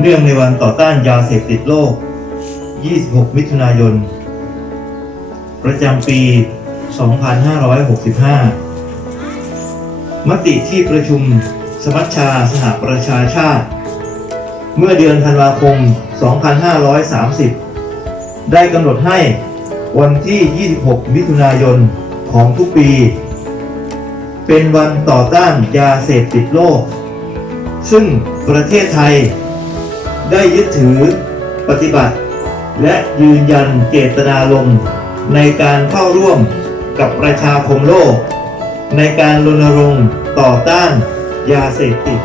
เนื่องในวันต่อต้านยาเสพติดโลก 26 มิถุนายน ประจำปี 2565 มติที่ประชุมสมัชชาสหประชาชาติ เมื่อเดือนธันวาคม 2530 ได้กำหนดให้วันที่ 26 มิถุนายนของทุกปี เป็นวันต่อต้านยาเสพติดโลก ซึ่งประเทศไทย ได้ยึดถือปฏิบัติ และยืนยันเจตนารมณ์ในการเข้าร่วมกับประชาคมโลก ในการรณรงค์ต่อต้านยาเสพติด